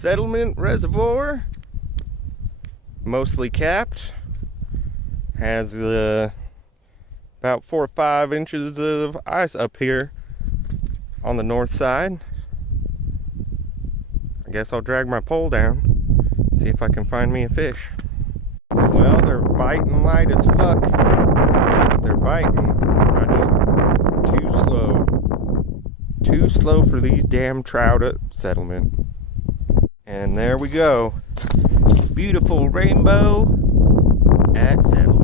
Settlement reservoir, mostly capped, has about 4 or 5 inches of ice up here on the north side. I guess I'll drag my pole down, see if I can find me a fish. Well, they're biting light as fuck, but they're biting. I just too slow. Too slow for these damn trout at Settlement. And there we go. Beautiful rainbow at Settlement.